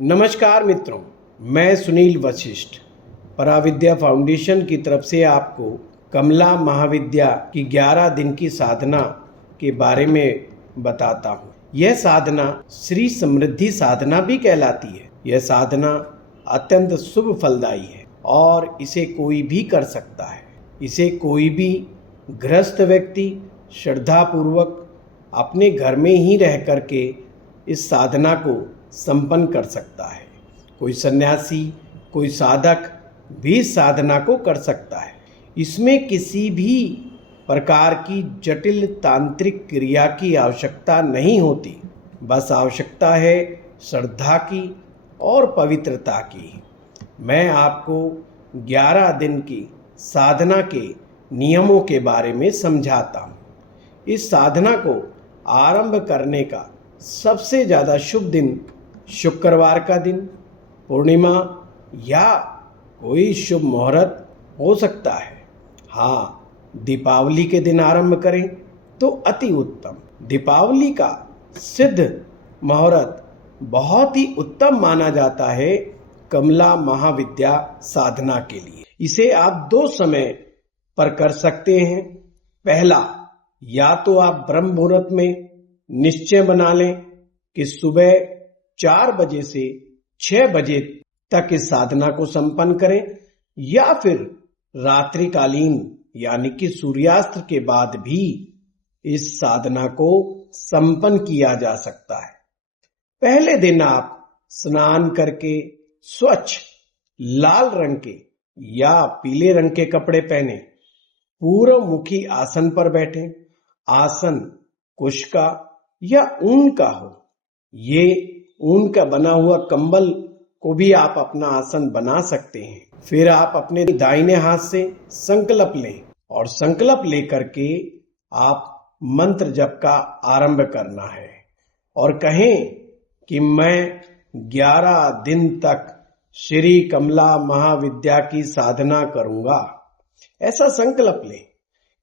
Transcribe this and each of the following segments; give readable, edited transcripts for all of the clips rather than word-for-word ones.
नमस्कार मित्रों, मैं सुनील वशिष्ठ पराविद्या फाउंडेशन की तरफ से आपको कमला महाविद्या की 11 दिन की साधना के बारे में बताता हूँ। यह साधना श्री समृद्धि साधना भी कहलाती है। यह साधना अत्यंत शुभ फलदायी है और इसे कोई भी कर सकता है। इसे कोई भी गृहस्थ व्यक्ति श्रद्धापूर्वक अपने घर में ही रह करके इस साधना को संपन्न कर सकता है। कोई सन्यासी, कोई साधक भी साधना को कर सकता है। इसमें किसी भी प्रकार की जटिल तांत्रिक क्रिया की आवश्यकता नहीं होती। बस आवश्यकता है श्रद्धा की और पवित्रता की। मैं आपको 11 दिन की साधना के नियमों के बारे में समझाता हूँ। इस साधना को आरंभ करने का सबसे ज़्यादा शुभ दिन शुक्रवार का दिन, पूर्णिमा या कोई शुभ मुहूर्त हो सकता है। हाँ, दीपावली के दिन आरंभ करें तो अति उत्तम। दीपावली का सिद्ध मुहूर्त बहुत ही उत्तम माना जाता है कमला महाविद्या साधना के लिए। इसे आप 2 समय पर कर सकते हैं। पहला, या तो आप ब्रह्म मुहूर्त में निश्चय बना लें कि सुबह 4 बजे से 6 बजे तक इस साधना को संपन्न करें, या फिर रात्रिकालीन यानी कि सूर्यास्त के बाद भी इस साधना को संपन्न किया जा सकता है। पहले दिन आप स्नान करके स्वच्छ लाल रंग के या पीले रंग के कपड़े पहने पूर्व मुखी आसन पर बैठें। आसन कुश का या ऊन का हो। ये ऊन का बना हुआ कंबल को भी आप अपना आसन बना सकते हैं। फिर आप अपने दाहिने हाथ से संकल्प लें और संकल्प लेकर के आप मंत्र जप का आरंभ करना है और कहें कि मैं 11 दिन तक श्री कमला महाविद्या की साधना करूंगा। ऐसा संकल्प लें।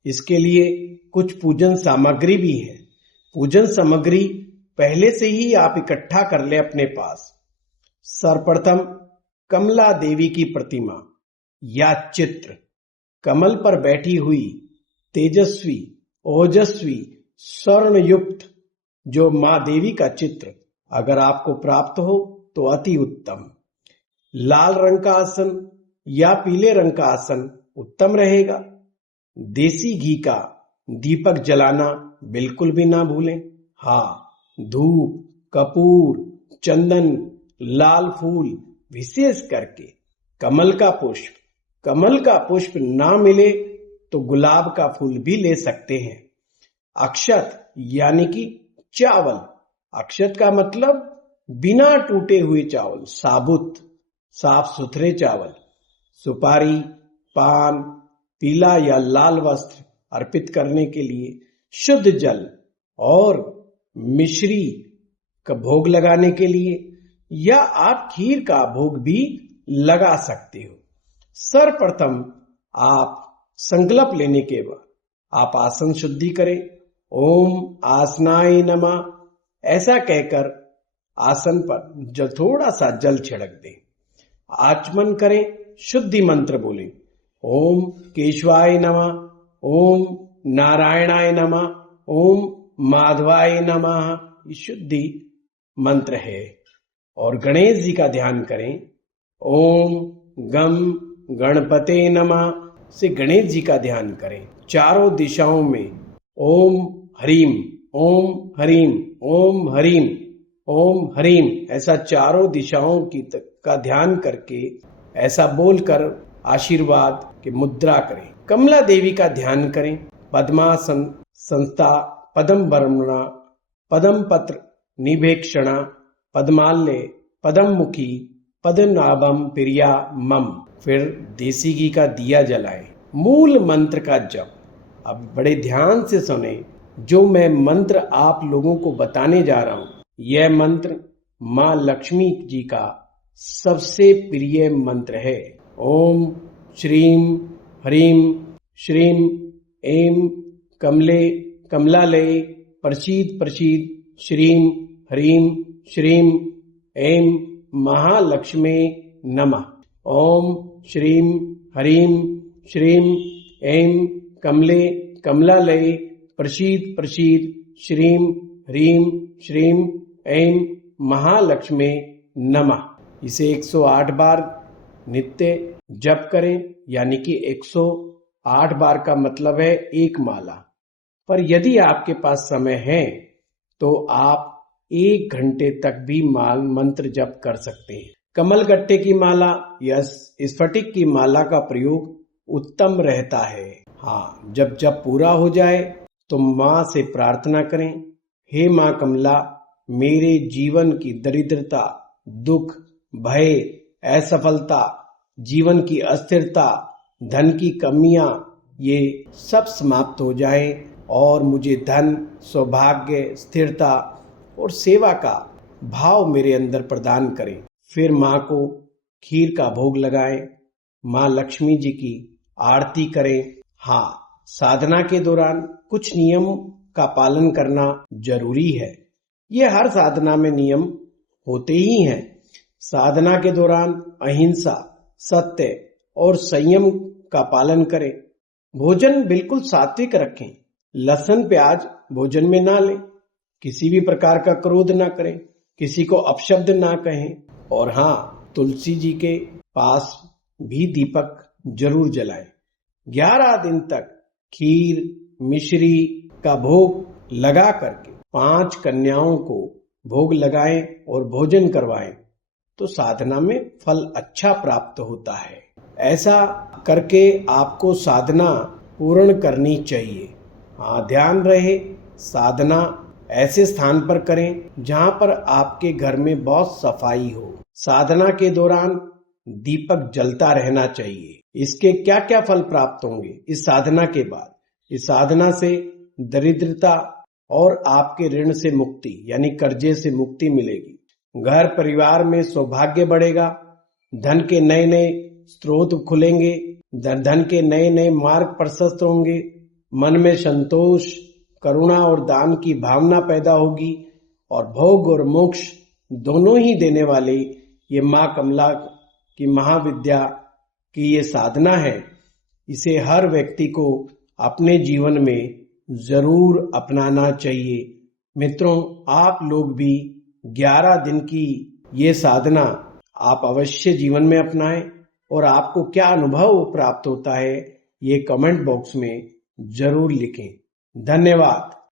इसके लिए कुछ पूजन सामग्री भी है। पूजन सामग्री पहले से ही आप इकट्ठा कर ले अपने पास। सर्वप्रथम कमला देवी की प्रतिमा या चित्र, कमल पर बैठी हुई तेजस्वी ओजस्वी स्वर्णयुक्त जो मां देवी का चित्र अगर आपको प्राप्त हो तो अति उत्तम। लाल रंग का आसन या पीले रंग का आसन उत्तम रहेगा। देसी घी का दीपक जलाना बिल्कुल भी ना भूलें। हाँ, धूप, कपूर, चंदन, लाल फूल, विशेष करके कमल का पुष्प ना मिले तो गुलाब का फूल भी ले सकते हैं। अक्षत यानी कि चावल, अक्षत का मतलब बिना टूटे हुए चावल, साबुत साफ सुथरे चावल, सुपारी, पान, पीला या लाल वस्त्र अर्पित करने के लिए, शुद्ध जल और मिश्री का भोग लगाने के लिए, या आप खीर का भोग भी लगा सकते हो। सर्वप्रथम आप संकल्प लेने के बाद आप आसन शुद्धि करें। ओम आसनाय नमः ऐसा कहकर आसन पर थोड़ा सा जल छिड़क दें। आचमन करें, शुद्धि मंत्र बोलें। ओम केशवाय नमः, ओम नारायणाय नमः, ओम माधवाय नमः। ये शुद्धि मंत्र है। और गणेश जी का ध्यान करें। ओम गम गणपते नमः से गणेश जी का ध्यान करें। चारों दिशाओं में ओम हरीम, ओम हरीम, ओम हरीम, ओम हरीम ऐसा चारों दिशाओं का ध्यान करके ऐसा बोलकर आशीर्वाद की मुद्रा करें। कमला देवी का ध्यान करें। पद्मासन संस्था, पदम वर्मणा, पदम पत्र निभेक्षणा, पद्माल्य, पदम मुखी, पद्मनाभम प्रिया मम। फिर देसी घी का दिया जलाएं। मूल मंत्र का जप। अब बड़े ध्यान से सुने जो मैं मंत्र आप लोगों को बताने जा रहा हूं। यह मंत्र मां लक्ष्मी जी का सबसे प्रिय मंत्र है। ओम श्रीम ह्रीम श्रीम ऐं कमले कमलालये प्रसीद प्रसीद श्रीम ह्रीम श्रीम ऐं महालक्ष्मी नमः। ओम श्रीम ह्रीं श्रीं ऐं कमले कमलालये प्रसीद प्रसीद श्रीं ह्रीं श्रीं ऐं महालक्ष्मी नमः। इसे 108 बार नित्य जप करें, यानी कि 108 बार का मतलब है एक माला। पर यदि आपके पास समय है तो आप 1 घंटे तक भी मंत्र जप कर सकते हैं। कमल गट्टे की माला या स्फटिक की माला का प्रयोग उत्तम रहता है। हाँ, जब जप पूरा हो जाए तो माँ से प्रार्थना करें, हे माँ कमला, मेरे जीवन की दरिद्रता, दुख, भय, असफलता, जीवन की अस्थिरता, धन की कमियां, ये सब समाप्त हो जाएं और मुझे धन, सौभाग्य, स्थिरता और सेवा का भाव मेरे अंदर प्रदान करें। फिर माँ को खीर का भोग लगाएं, माँ लक्ष्मी जी की आरती करें। हाँ, साधना के दौरान कुछ नियम का पालन करना जरूरी है। ये हर साधना में नियम होते ही हैं। साधना के दौरान अहिंसा, सत्य और संयम का पालन करें। भोजन बिल्कुल सात्विक रखें। लहसुन प्याज भोजन में ना लें। किसी भी प्रकार का क्रोध ना करें। किसी को अपशब्द ना कहें। और हाँ, तुलसी जी के पास भी दीपक जरूर जलाएं। 11 दिन तक खीर मिश्री का भोग लगा करके 5 कन्याओं को भोग लगाएं और भोजन करवाएं तो साधना में फल अच्छा प्राप्त होता है। ऐसा करके आपको साधना पूर्ण करनी चाहिए। हाँ, ध्यान रहे, साधना ऐसे स्थान पर करें जहां पर आपके घर में बहुत सफाई हो। साधना के दौरान दीपक जलता रहना चाहिए। इसके क्या क्या फल प्राप्त होंगे इस साधना के बाद? इस साधना से दरिद्रता और आपके ऋण से मुक्ति, यानी कर्जे से मुक्ति मिलेगी। घर परिवार में सौभाग्य बढ़ेगा। धन के नए नए स्रोत खुलेंगे। धन के नए नए मार्ग प्रशस्त होंगे। मन में संतोष, करुणा और दान की भावना पैदा होगी और भोग और मोक्ष दोनों ही देने वाले ये माँ कमला की महाविद्या की ये साधना है। इसे हर व्यक्ति को अपने जीवन में जरूर अपनाना चाहिए। मित्रों, आप लोग भी 11 दिन की ये साधना आप अवश्य जीवन में अपनाएं और आपको क्या अनुभव प्राप्त होता है ये कमेंट बॉक्स में जरूर लिखें। धन्यवाद।